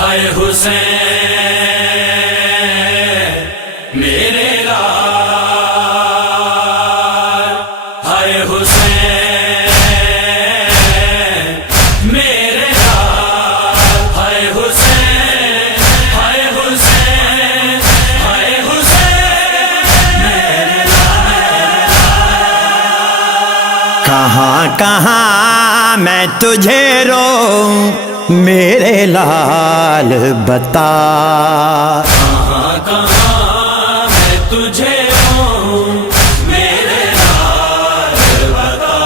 ہائے حسین میرے لال، ہائے حسین میرے لال، ہائے حسین، ہائے حسین، ہائے حسین میرے لال۔ کہاں کہاں میں تجھے روؤں میرے لال بتا، کہاں کہاں میں تجھے روؤں میرے لال بتا،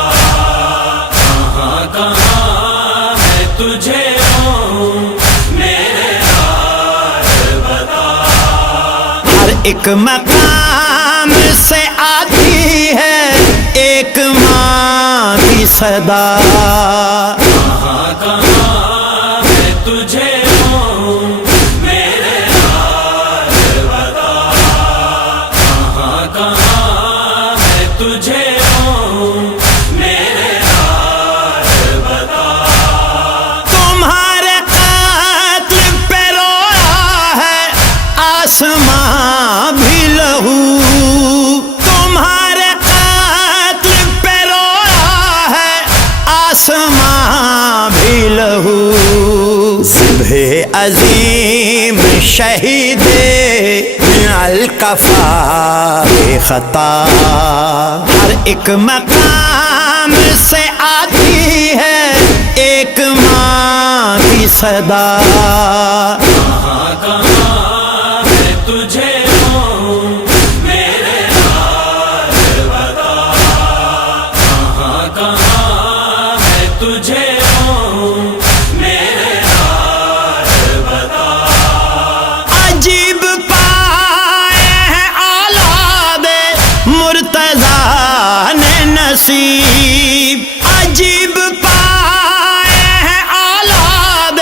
کہاں کہاں میں تجھے روؤں میرے لال بتا۔ ہر ایک مقام سے آتی ہے ایک ماں کی صدا، کہاں کہاں میں تجھے روؤں میرے لال بتا، کہاں کہاں میں تجھے روؤں میرے لال بتا۔ تمہارے قتل پہ رویا ہے آسمان بھی لہو، تمہارے قتل پہ رویا ہے آسمان بھی لہو، صبح عظیم شہید الکفا بے خطا، ہر ایک مقام سے آتی ہے ایک ماں کی صدا، کہاں کہاں میں تجھے روؤں میرے لال بتا، کہاں کہاں میں تجھے روؤں میرے لال بتا۔ عجیب پائے ہیں اولاد مرتضیٰ نے نصیب، عجیب پائے ہیں اولاد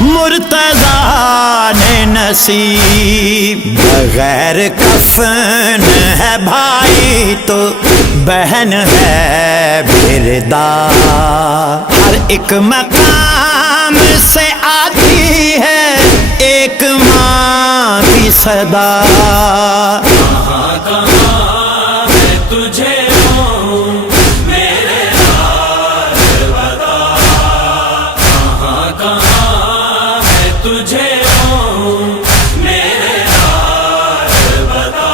مرتضیٰ نے نصیب، بغیر کفن ہے بھائی تو بہن ہے بردار، ہر ایک مقام سے آتی ہے ایک ماں کی صدا، کہاں کہاں میں تجھے روؤں میرے لال بتا، کہاں کہاں میں تجھے روؤں میرے لال بتا۔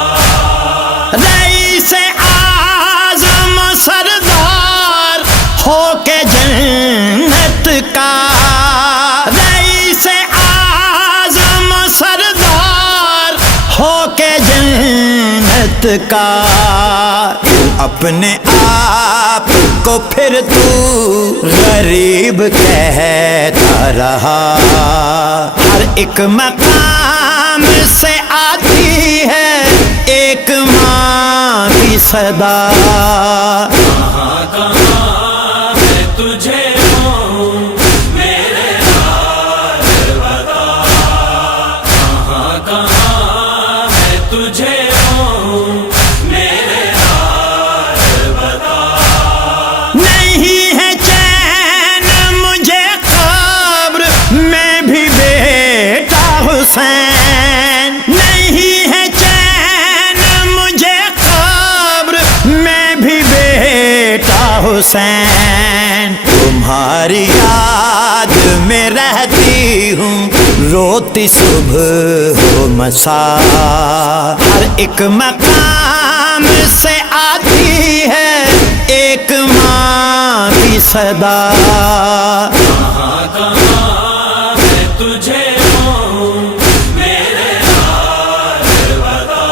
رئیس اعظم سردار ہو کے جنت کا، رئیس اعظم سردار ہو کے جنت کا، اپنے آپ کو پھر تو غریب کہتا رہا، ہر ایک مقام سے آتی ہے ایک ماں کی صدا، کہاں کہاں میں تجھے روؤں میرے لال بتا، کہاں کہاں میں تجھے روؤں میرے لال بتا۔ نہیں ہے چین مجھے قبر میں بھی بیٹا حسین، نہیں ہے چین مجھے قبر میں بھی بیٹا حسین، تمہاری یاد میں رہتی ہوں روتی صبح و مساء، ہر ایک مقام سے آتی ہے ایک ماں کی صدا، کہاں کہاں میں تجھے روؤں میرے لال بتا،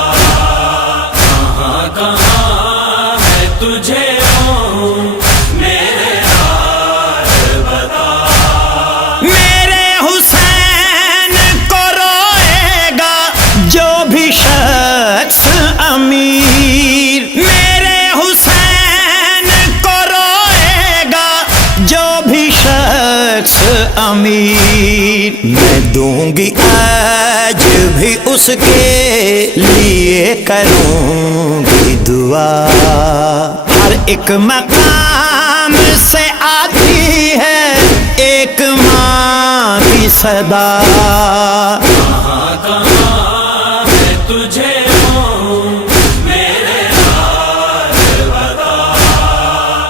کہاں کہاں میں تجھے روؤں میرے لال بتا۔ میرے حسین کو روئے گا جو بھی شخص امیر، میرے حسین کو روئے گا جو بھی شخص امیر، میں دوں گی آج بھی اس کے لیے کروں گی دعا، ہر ایک مقام سے آتی ہے ایک ماں کی صدا کہاں کہاں میں تجھے پاؤں میرے حال بتا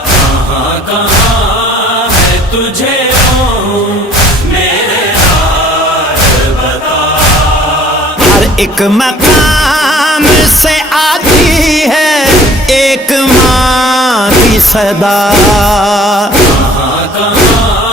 کہاں کہاں میں تجھے پاؤں میرے حال بتا ہر ایک مقام سے آتی ہے ایک ماں کی صدا کہاں کہاں